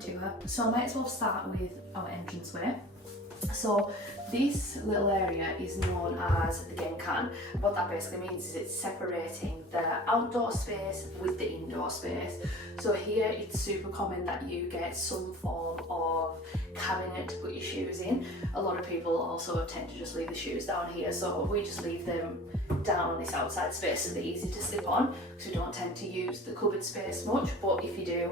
tour. So I might as well start with our entranceway. So this little area is known as the Genkan. What that basically means is it's separating the outdoor space with the indoor space. So here it's super common that you get some form of cabinet to put your shoes in. A lot of people also tend to just leave the shoes down here, so we just leave them down this outside space so they're easy to slip on, because we don't tend to use the cupboard space much, but if you do,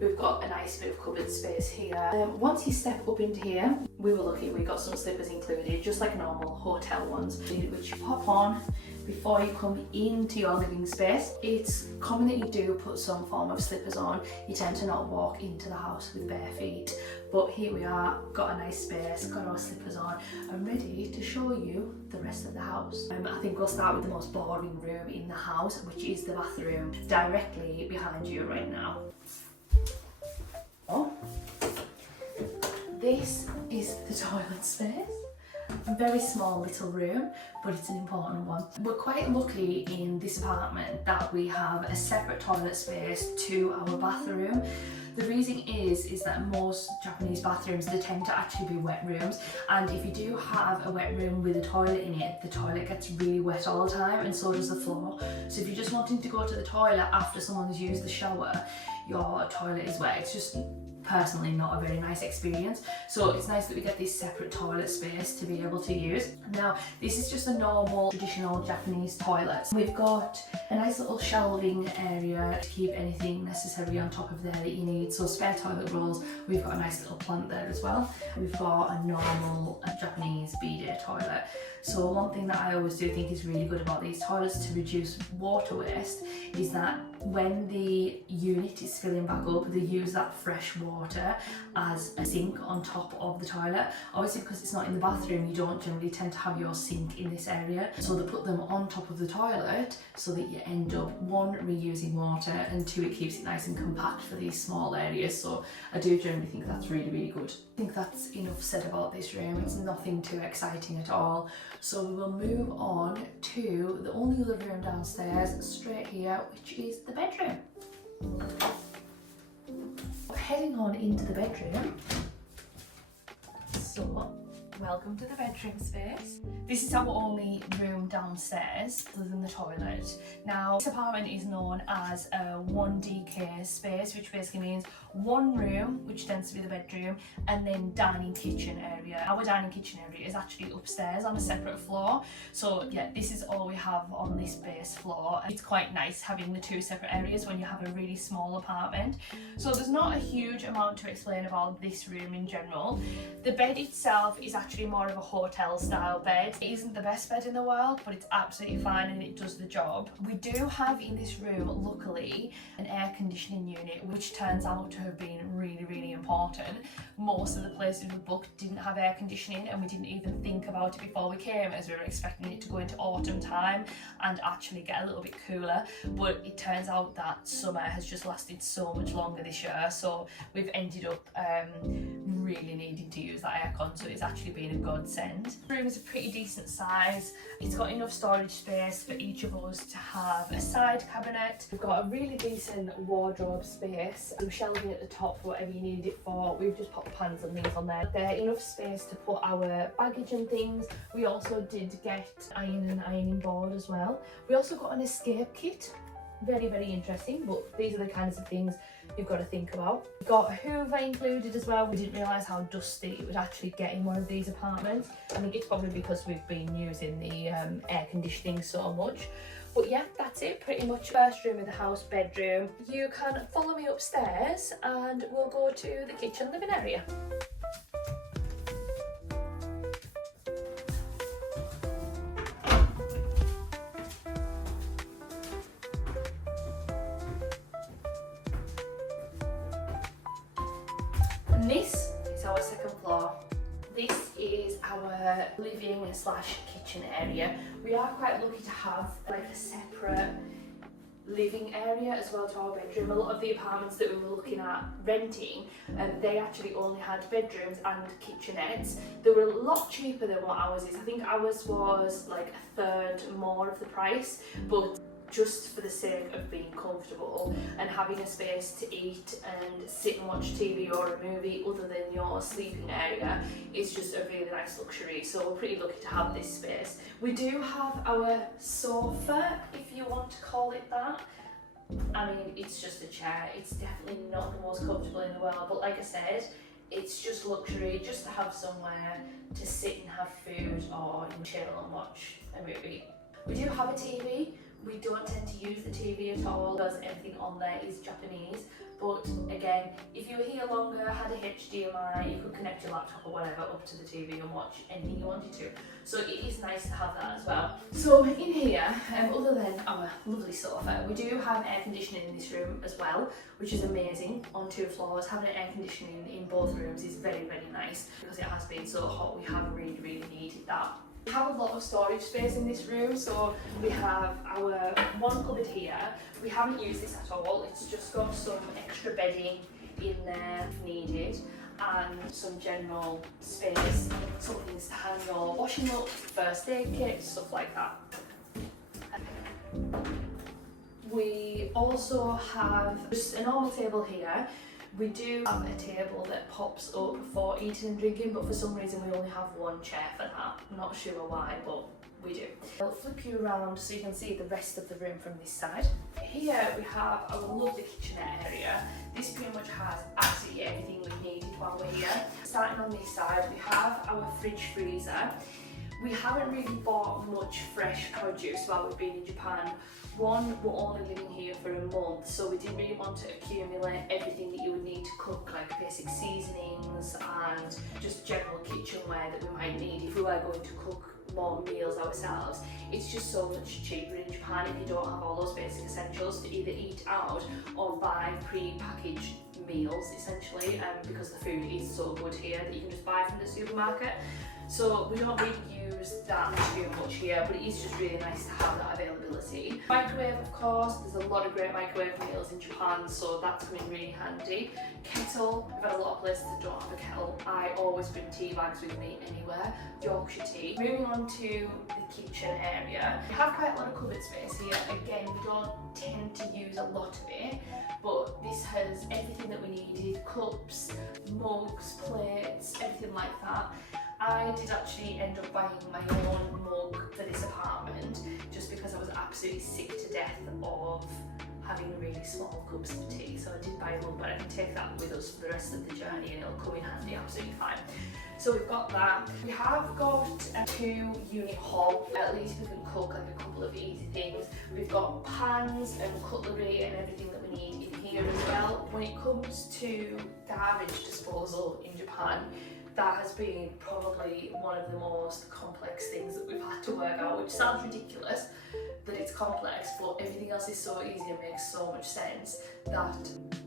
we've got a nice bit of cupboard space here. Once you step up into here, we were lucky, we got some slippers included, just like normal hotel ones, which you pop on before you come into your living space. It's common that you do put some form of slippers on. You tend to not walk into the house with bare feet, but here we are, got a nice space, got our slippers on, and ready to show you the rest of the house. I think we'll start with the most boring room in the house, which is the bathroom, directly behind you right now. Oh, this is the toilet space. A very small little room, but it's an important one. We're quite lucky in this apartment that we have a separate toilet space to our bathroom. The reason is that most Japanese bathrooms, they tend to actually be wet rooms, and if you do have a wet room with a toilet in it, the toilet gets really wet all the time, and so does the floor. So if you're just wanting to go to the toilet after someone's used the shower, your toilet is wet. It's just personally not a very nice experience, so it's nice that we get this separate toilet space to be able to use. Now this is just a normal traditional Japanese toilet. We've got a nice little shelving area to keep anything necessary on top of there that you need, so spare toilet rolls. We've got a nice little plant there as well. We've got a normal Japanese bidet toilet. So one thing that I always do think is really good about these toilets to reduce water waste is that when the unit is filling back up, they use that fresh water as a sink on top of the toilet. Obviously, because it's not in the bathroom, you don't generally tend to have your sink in this area, so they put them on top of the toilet so that you end up, one, reusing water, and two, it keeps it nice and compact for these small areas. So I do generally think that's really, really good. I think that's enough said about this room. It's nothing too exciting at all. So we will move on to the only other room downstairs, straight here, which is the bedroom. Heading on into the bedroom. So, welcome to the bedroom space. This is our only room downstairs other than the toilet. Now, this apartment is known as a 1DK space, which basically means one room, which tends to be the bedroom, and then dining kitchen area. Our dining kitchen area is actually upstairs on a separate floor. So yeah, this is all we have on this base floor. It's quite nice having the two separate areas when you have a really small apartment. So there's not a huge amount to explain about this room in general. The bed itself is actually more of a hotel style bed. It isn't the best bed in the world, but it's absolutely fine and it does the job. We do have in this room, luckily, an air conditioning unit, which turns out to have been really, really important. Most of the places we booked didn't have air conditioning, and we didn't even think about it before we came, as we were expecting it to go into autumn time and actually get a little bit cooler. But it turns out that summer has just lasted so much longer this year, so we've ended up really needing to use that aircon, so it's actually been a godsend. The room is a pretty decent size. It's got enough storage space for each of us to have a side cabinet. We've got a really decent wardrobe space, some shelving at the top for whatever you need it for. We've just put pans and things on there. There's enough space to put our baggage and things. We also did get ironing board as well. We also got an escape kit. Very, very interesting, but these are the kinds of things you've got to think about. We've got a Hoover included as well. We didn't realise how dusty it would actually get in one of these apartments. I think it's probably because we've been using the air conditioning so much. But yeah, that's it pretty much. First room of the house, bedroom. You can follow me upstairs and we'll go to the kitchen living area. And this is our second floor. This is our living / kitchen area. We are quite lucky to have like a separate living area as well to our bedroom. A lot of the apartments that we were looking at renting, they actually only had bedrooms and kitchenettes. They were a lot cheaper than what ours is. I think ours was like a third more of the price, but just for the sake of being comfortable and having a space to eat and sit and watch TV or a movie other than your sleeping area is just a really nice luxury. So we're pretty lucky to have this space. We do have our sofa, if you want to call it that. I mean, it's just a chair. It's definitely not the most comfortable in the world, but like I said, it's just luxury, just to have somewhere to sit and have food or chill and watch a movie. We do have a TV. We don't tend to use the TV at all because everything on there is Japanese. But again, if you were here longer, had a HDMI, you could connect your laptop or whatever up to the TV and watch anything you wanted to. So it is nice to have that as well. So in here, other than our lovely sofa, we do have air conditioning in this room as well, which is amazing. On 2 floors, having air conditioning in both rooms is very, very nice because it has been so hot. We have really, really needed that. We have a lot of storage space in this room, so we have our one cupboard here. We haven't used this at all. It's just got some extra bedding in there if needed, and some general space, some things to hang your washing up, first aid kit, stuff like that. We also have just a normal table here. We do have a table that pops up for eating and drinking, but for some reason we only have one chair for that. I'm not sure why, but we do. I'll flip you around so you can see the rest of the room from this side. Here we have our lovely kitchenette area. This pretty much has absolutely everything we needed while we're here. Starting on this side, we have our fridge freezer. We haven't really bought much fresh produce while we've been in Japan. One, we're only living here for a month, so we didn't really want to accumulate everything that you would need to cook, like basic seasonings and just general kitchenware that we might need if we were going to cook more meals ourselves. It's just so much cheaper in Japan if you don't have all those basic essentials to either eat out or buy pre-packaged meals essentially, because the food is so good here that you can just buy from the supermarket. So we don't really use that too much here, but it is just really nice to have that availability. Microwave, of course, there's a lot of great microwave meals in Japan, so that's coming really handy. Kettle, we've had a lot of places that don't have a kettle. I always bring tea bags with me anywhere. Yorkshire tea. Moving on to the kitchen area. We have quite a lot of cupboard space here. Again, we don't tend to use a lot of it, but this has everything that we needed: cups, mugs, plates, everything like that. I did actually end up buying my own mug for this apartment just because I was absolutely sick to death of having really small cups of tea. So I did buy one, but I can take that with us for the rest of the journey and it'll come in handy absolutely fine. So we've got that. We have got a 2-unit hob. At least we can cook like a couple of easy things. We've got pans and cutlery and everything that we need in here as well. When it comes to garbage disposal in Japan, that has been probably one of the most complex things that we've had to work out, which sounds ridiculous that it's complex, but everything else is so easy and makes so much sense that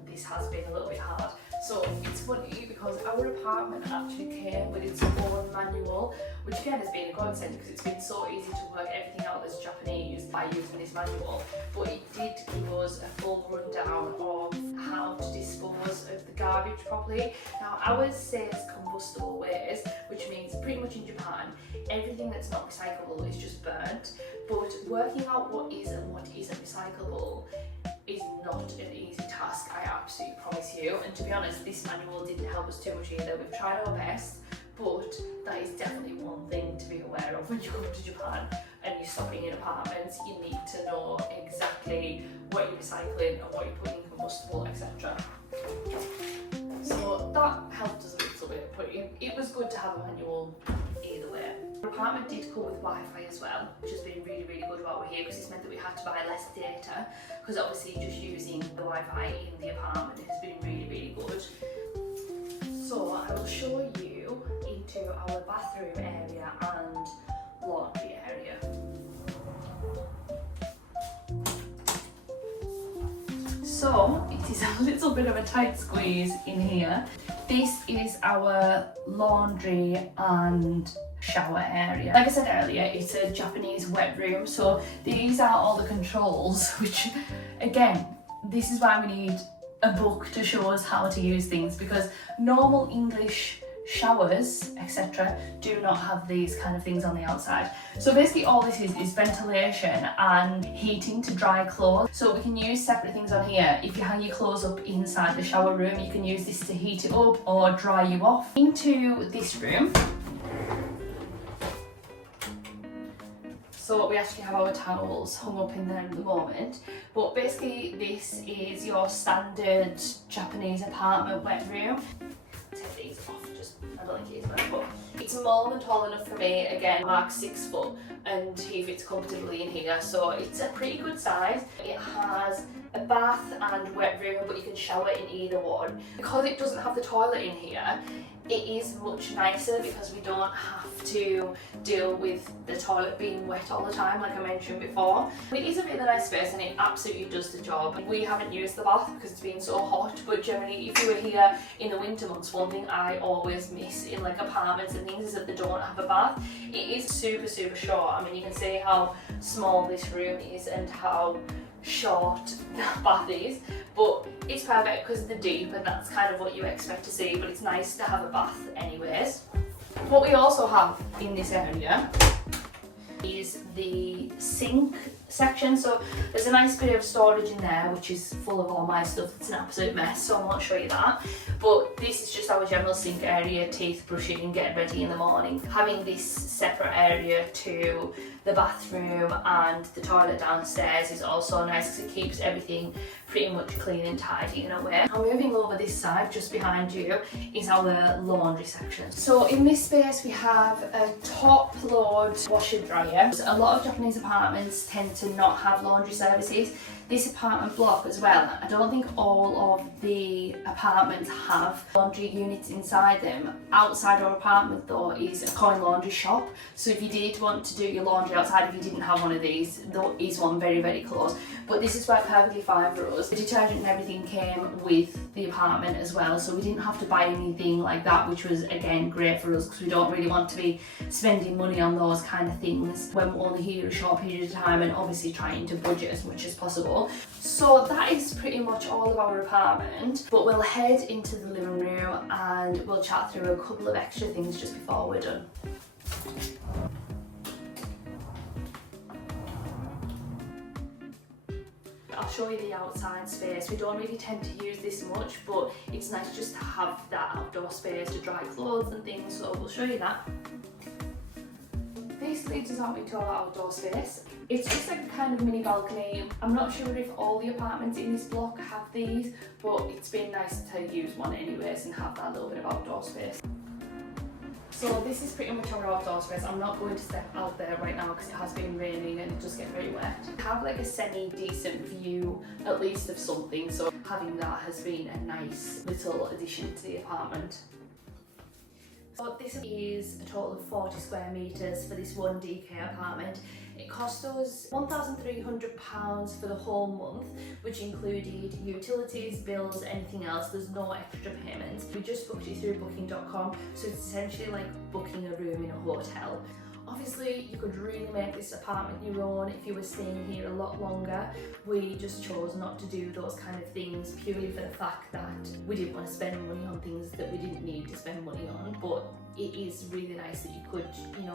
this has been a little bit hard. So it's funny because our apartment actually came with its own manual, which again has been a godsend because it's been so easy to work everything out that's Japanese by using this manual, but it did give us a full rundown of how to dispose of the garbage properly. Now ours says combustible waste, which means pretty much in Japan everything that's not recyclable is just burnt, but working out what is and what isn't recyclable is not an easy task, I absolutely promise you. And to be honest, this manual didn't help us too much either. We've tried our best, but that is definitely one thing to be aware of when you come to Japan and you're stopping in apartments. You need to know exactly what you're recycling and what you're putting in combustible, etc. So that helped us a little bit, but it was good to have a manual either way. The apartment did come with Wi-Fi as well, which has been really, really good while we're here because it's meant that we had to buy less data, because obviously just using the Wi-Fi in the apartment has been really, really good. So I will show you into our bathroom area and laundry area. So it is a little bit of a tight squeeze in here. This is our laundry and shower area. Like I said earlier, it's a Japanese wet room, so these are all the controls, which again, this is why we need a book to show us how to use things, because normal English showers, etc., do not have these kind of things on the outside. So basically all this is ventilation and heating to dry clothes. So we can use separate things on here. If you hang your clothes up inside the shower room, you can use this to heat it up or dry you off. Into this room, so we actually have our towels hung up in there at the moment, but basically this is your standard Japanese apartment wet room. Take these off, I don't think it is much, but it's more than tall enough for me. Again, Mark's 6 foot and he fits comfortably in here, so it's a pretty good size. It has a bath and wet room, but you can shower in either one. Because it doesn't have the toilet in here, it is much nicer because we don't have to deal with the toilet being wet all the time, like I mentioned before. It is a really nice space and it absolutely does the job. We haven't used the bath because it's been so hot, but generally if you were here in the winter months, one thing I always miss in like apartments and things is that they don't have a bath. It is super short. I mean, you can see how small this room is and how short the bath is, but it's perfect because they're deep and that's kind of what you expect to see, but it's nice to have a bath anyways. What we also have in this area is the sink section. So there's a nice bit of storage in there which is full of all my stuff. It's an absolute mess, so I won't show you that, but this is just our general sink area, teeth brushing, getting ready in the morning. Having this separate area to the bathroom and the toilet downstairs is also nice because it keeps everything pretty much clean and tidy in a way. Now moving over this side, just behind you, is our laundry section. So in this space we have a top load washer dryer. A lot of Japanese apartments tend to not have laundry services. This apartment block as well, I don't think all of the apartments have laundry units inside them. Outside our apartment though is a coin laundry shop, so if you did want to do your laundry outside, if you didn't have one of these, there is one very close. But this is worked perfectly fine for us. The detergent and everything came with the apartment as well, so we didn't have to buy anything like that, which was again great for us because we don't really want to be spending money on those kind of things when we're only here a short period of time, and obviously trying to budget as much as possible. So that is pretty much all of our apartment, but we'll head into the living room and we'll chat through a couple of extra things just before we're done. I'll show you the outside space. We don't really tend to use this much, but it's nice just to have that outdoor space to dry clothes and things, so we'll show you that. This leads us out into our outdoor space. It's just like a kind of mini balcony. I'm not sure if all the apartments in this block have these, but it's been nice to use one anyways and have that little bit of outdoor space. So this is pretty much our outdoor space. I'm not going to step out there right now because it has been raining and it does get very wet. We have like a semi-decent view at least of something, so having that has been a nice little addition to the apartment. So this is a total of 40 square metres for this 1DK apartment. It cost us £1,300 for the whole month, which included utilities, bills, anything else. There's no extra payments. We just booked it through booking.com, so it's essentially like booking a room in a hotel. Obviously, you could really make this apartment your own if you were staying here a lot longer. We just chose not to do those kind of things purely for the fact that we didn't want to spend money on things that we didn't need to spend money on. But it is really nice that you could,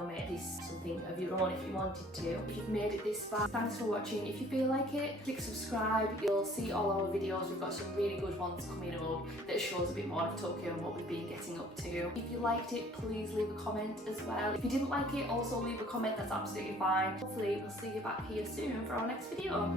make this something of your own if you wanted to. If you've made it this far, thanks for watching. If you feel like it, click subscribe. You'll see all our videos. We've got some really good ones coming up that shows a bit more of Tokyo and what we've been getting up to. If you liked it, please leave a comment as well. If you didn't like it, also leave a comment. That's absolutely fine. Hopefully we'll see you back here soon for our next video.